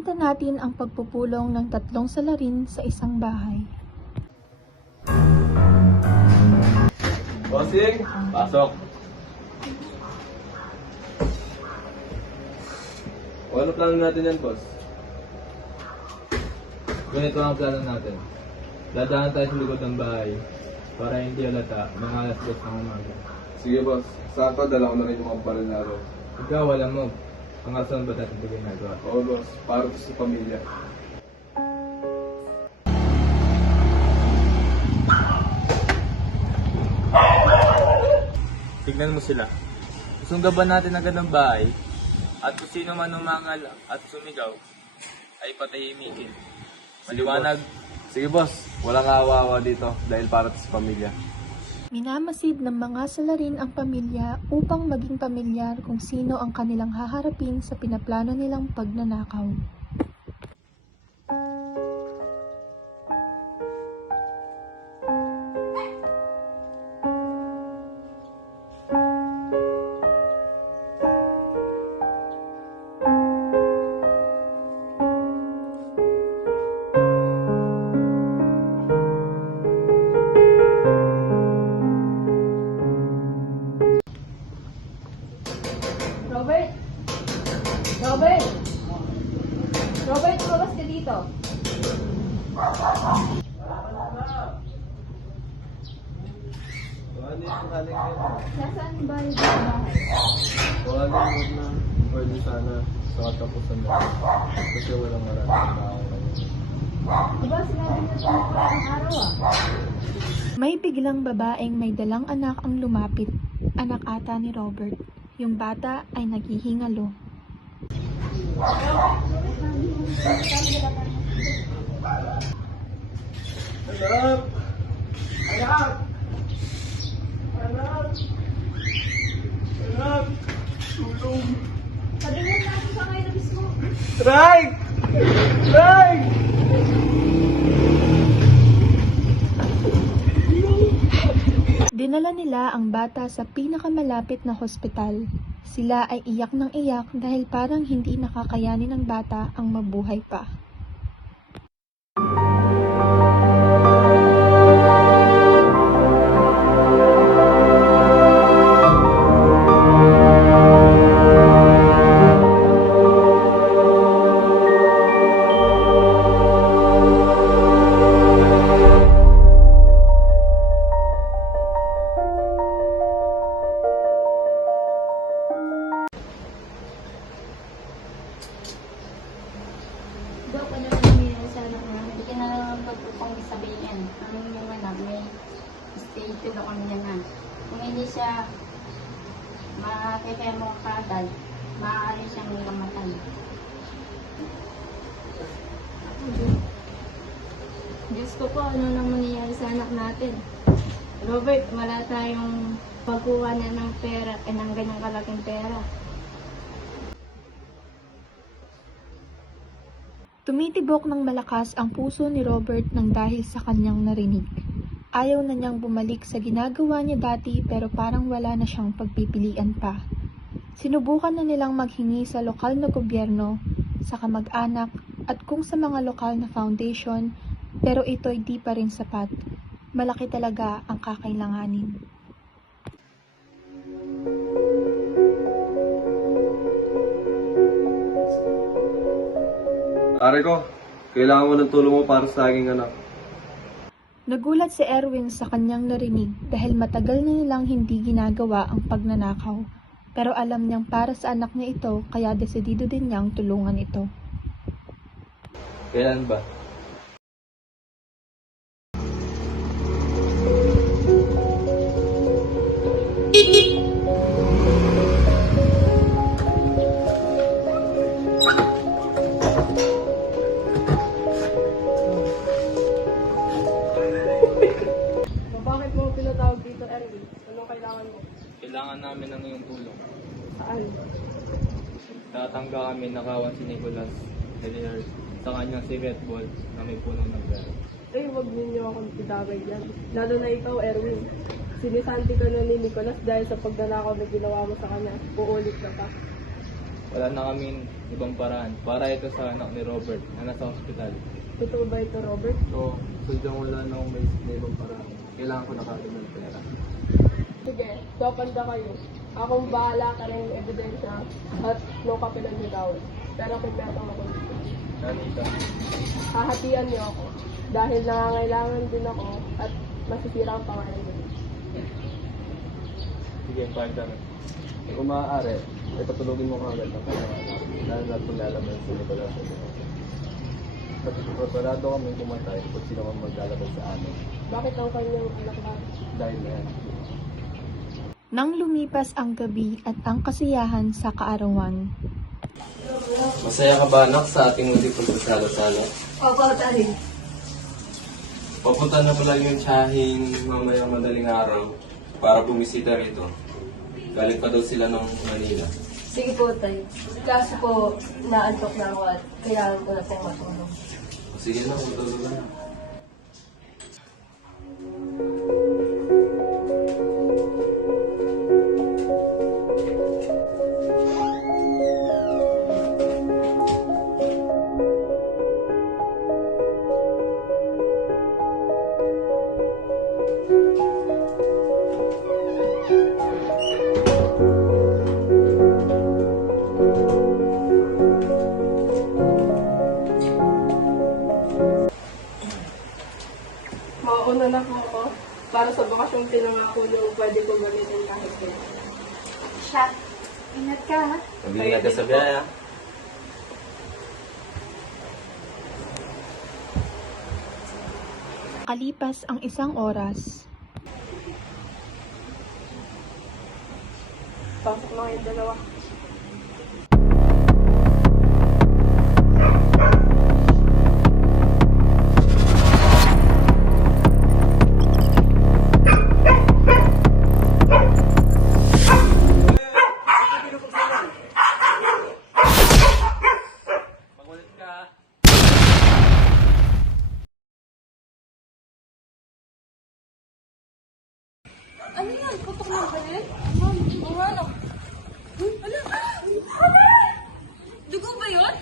makikita natin ang pagpupulong ng tatlong salarin sa isang bahay. Bossing, pasok. O ano plano natin yan, boss? Ganito ang plano natin. Dadaan tayo sa likod ng bahay para hindi halata mga alas 2 ng umaga. Sige boss, sakto dala ko na rin yung mga baril natin. Ikaw, wala mo. Ang asan ba natin ito ginagawa? Oo boss, para to sa pamilya. Tignan mo sila. Sunggaban natin agad ang bahay at kung sino man umangal at sumigaw ay patahimikin. Maliwanag. Sige boss, walang awa-awa dito dahil para to sa pamilya. Minamasid ng mga salarin ang pamilya upang maging pamilyar kung sino ang kanilang haharapin sa pinaplano nilang pagnanakaw. Robert! Robert! Robert, lumabas ka dito. Ano yung kaling yun? Nasaan ba yung bahay? Wala yung na pwede sana sa katapusan na. Kasi walang maraming tao ngayon. Diba sinabi niyo sa ang araw May biglang babaeng may dalang anak ang lumapit, anak ata ni Robert. Yung bata ay naghihingalo. Anak! Anak! Anak! Anak! Tulong! Sabihin natin sa kayo na mismo. Strike! Strike! Dinala nila ang bata sa pinakamalapit na hospital. Sila ay iyak ng iyak dahil parang hindi nakakayanin ng bata ang mabuhay pa. Dok, ano na nangyayari sa anak mo? Hindi ka na lang magpupang sabihin. Ano yung anak, may stage 2 na kami yan na. Kung hindi siya makikemo kagad, maaari siyang mamatay. Diyos ko po, ano nang mangyayari sa anak natin? Robert, wala tayong pagkuha niya ng pera, ng ganyang kalaking pera. Tumitibok ng malakas ang puso ni Robert nang dahil sa kanyang narinig. Ayaw na niyang bumalik sa ginagawa niya dati pero parang wala na siyang pagpipilian pa. Sinubukan na nilang maghingi sa lokal na gobyerno, sa kamag-anak at kung sa mga lokal na foundation pero ito'y di pa rin sapat. Malaki talaga ang kakailanganin. Pare ko, kailangan mo ng tulong mo para sa aking anak. Nagulat si Erwin sa kanyang narinig dahil matagal na nilang hindi ginagawa ang pagnanakaw. Pero alam niyang para sa anak niya ito kaya desidido din niyang tulungan ito. Kailan ba? Bakit mo pinatawag dito, Erwin? Anong kailangan mo? Kailangan namin ng iyong tulong. Saan? Tatangga kami nakawan si Nicolas Delier sa kanyang civet ball na may puno ng pera. Eh, huwag ninyo akong idamay yan. Lalo na ikaw, Erwin. Sinisanti ka na ni Nicolas dahil sa pagnanakaw na ginawa mo sa kanya. Uulit ka pa. wala na kaming ibang paraan para ito sa anak ni Robert na nasa ospital. Totoo ba ito, Robert? So, sadyang wala na akong may ibang paraan. Kailangan ko na kaagad ng pera. Sige, kapanda kayo. Akong bahala ka rin yung ebidensya at nung kapilan niyo daw. Pero kumpletong ako dito. Nanita. Hahatian niyo ako dahil nangangailangan din ako at masisira ang pangalan niyo. Sige, fine kami. Kung maaari, ay patulogin mo kaagad ang kanyang anak. Dahil lahat kung lalaban sa Nicolas sa Diyos. Preparado kami pumatay kung sino man maglalaban sa amin. Bakit ang kanyang anak ba? Dahil na yan. Nang lumipas ang gabi at ang kasiyahan sa kaarawan, Masaya ka ba anak sa ating muling pagkasalo-salo? Opo, Tay. Papunta na pala yung tiyahing mamaya madaling araw para bumisita rito. Galing pa daw sila ng Manila. Sige po, Tay. Kaso po, naantok na ako at kailangan ko na pong matulog. Sige na, matulog na. Mauuna na po ako para sa bakasyong pinangako niyo pwede ko gamitin kahit kailan. Siya, ingat ka ha. Mag-ingat ka sa biyaya. kalipas ang isang oras, Pasok na kayong dalawa. Magulit ka. Ano yan? Putok ng baril? Oo nga no. Ano? Dugo ba yun?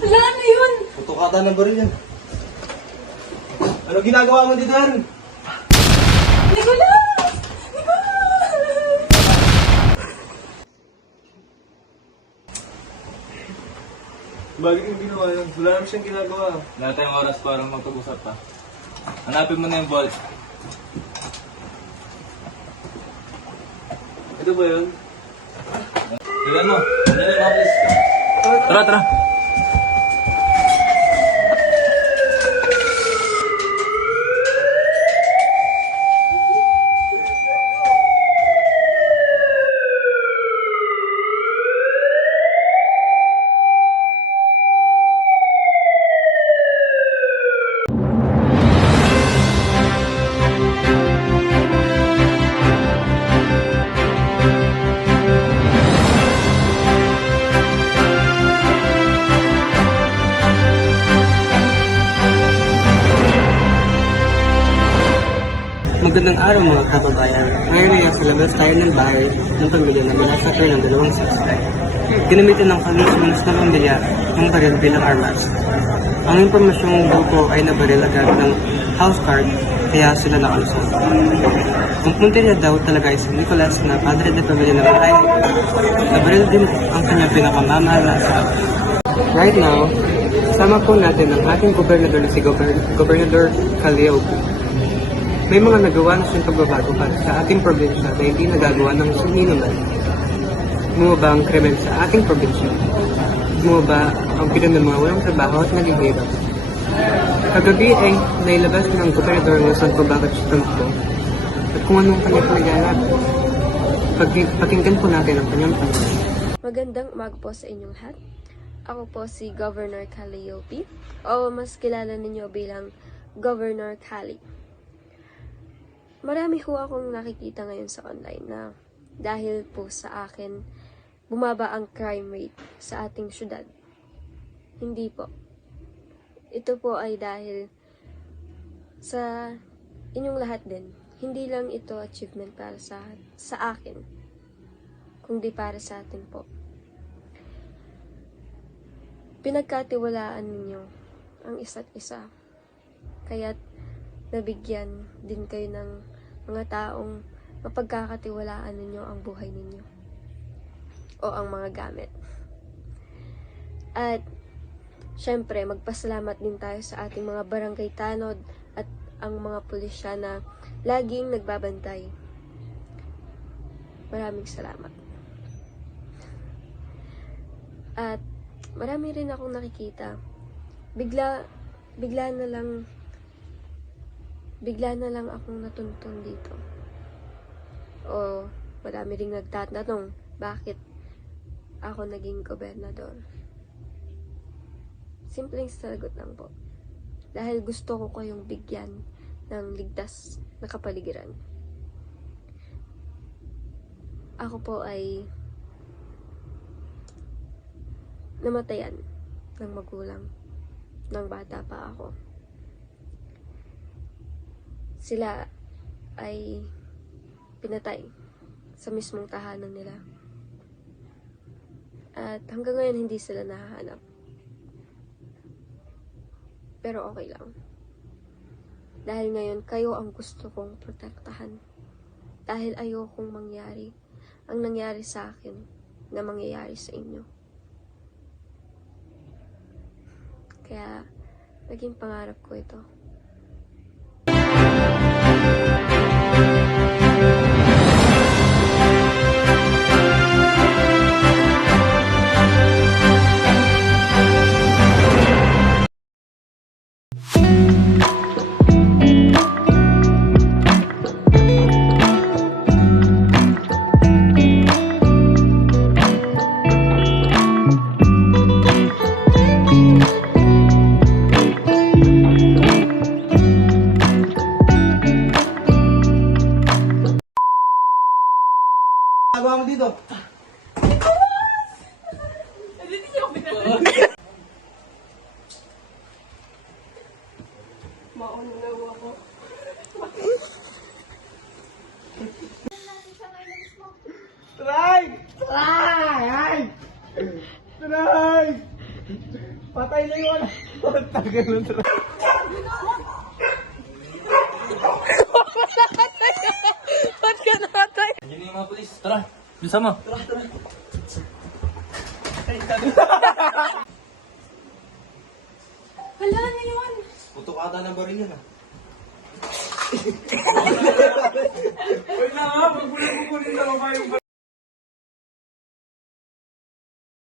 Wala na yun! Putukata ng baril yan. Ano ginagawa mo dito, Aaron? Nicolas! Nicolas! Bakit yung ginawa yan? Wala naman siyang ginagawa. Wala tayong oras para magpag-usap pa. Hanapin mo na yung vault. Ito ba yun? Tignan mo. Ano yung mga police? Tara, tara. Magandang araw mga kababayan. Ngayon ay nasa labas tayo ng bahay ng pamilya na minasakay ng dalawang suspect. Ginamitan ng commissions ng pamilya ng baril bilang armas. Ang impormasyong grupo ay nabaril agad ng house card kaya sila nakalusot. Ang punti niya daw talaga ay si Nicolas na padre de pamilya ng bahay. Nabaril din ang kanyang pinakamamahal na asawa. Right now, sama po natin ang ating gobernador na si Gobernador Calleope. May mga nagawa na siyang pagbabago para sa ating probinsya na hindi nagagawa ng sino man. Bumaba ang krimen sa ating probinsya. Bumaba ang pila ng mga walang trabaho at naghihirap. Kagabi ay nailabas ng gobernador ng saan po bakit siya tumakbo at kung anong kanyang pinaghanap. Pakinggan po natin ang kanyang pangalan. Magandang umaga po sa inyong lahat. Ako po si Governor Calliope, o mas kilala ninyo bilang Governor Cali. Marami ho akong nakikita ngayon sa online na dahil po sa akin, bumaba ang crime rate sa ating syudad. Hindi po. Ito po ay dahil sa inyong lahat din. Hindi lang ito achievement para sa akin, kundi para sa atin po. Pinagkatiwalaan ninyo ang isa't isa. Kaya't nabigyan din kayo ng mga taong mapagkakatiwalaan ninyo ang buhay ninyo o ang mga gamit. At syempre, magpasalamat din tayo sa ating mga barangay tanod at ang mga pulisya na laging nagbabantay. Maraming salamat. At marami rin akong nakikita. Bigla na lang akong natuntun dito. O marami ring nagtatanong, bakit ako naging gobernador? Simpleng sagot lang po. Dahil gusto ko kayong bigyan ng ligtas na kapaligiran. Ako po ay namatayan ng magulang nang bata pa ako. Sila ay pinatay sa mismong tahanan nila. At hanggang ngayon hindi sila nahahanap. Pero okay lang. Dahil ngayon kayo ang gusto kong protektahan. Dahil ayokong mangyari ang nangyari sa akin na mangyayari sa inyo. Kaya, naging pangarap ko ito. Mauna na ako. Nandiyan yung mga polis. Tara, bilisan mo. Hala, ano yun? Putok ata ng baril yun ah. Wait lang ha, magbulan-bulan na ba yung